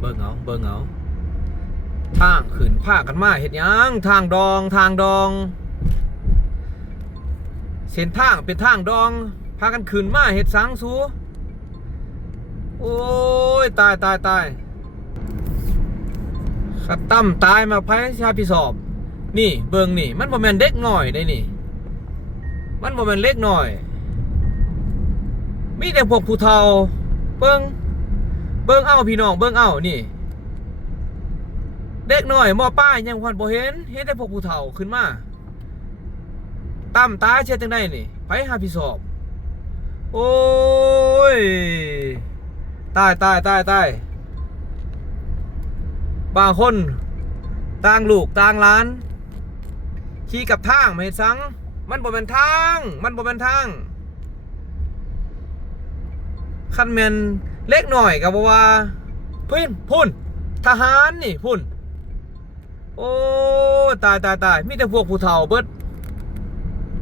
เบิ่งเอาทางขึ้นพากันมาเฮ็ดหยังทางดองเส้นทางเป็นทางดองพากันขึ้นมาเฮ็ดสังสูโอ้ยตายขัดตั้มตายมาไผชาพิสอบนี่เบิ่งนี่มันบ่แม่นเด็กน้อยได้นี่มันบ่แม่นเล็กน้อยมีแต่พวกผู้เฒ่าเบิ่งเอาพี่น้องเบิ่งเอานี่เด็กน้อยม.ปลายยังฮอดบ่เห็นแต่พวกผู้เฒ่าขึ้นมาตั้มตายเช็ดจังได๋นี่ไผหาพิสอบโอ้ยตายบางคนต่างลูกต่างหลานขี่กับทางมาเฮ็ดสังมันบ่แม่นทางคันแม่นเล็กหน่อยก็บ่ว่าพุ่นทหารนี่พุ่นโอ้ตายมีแต่พวกผู้เฒ่าเบิด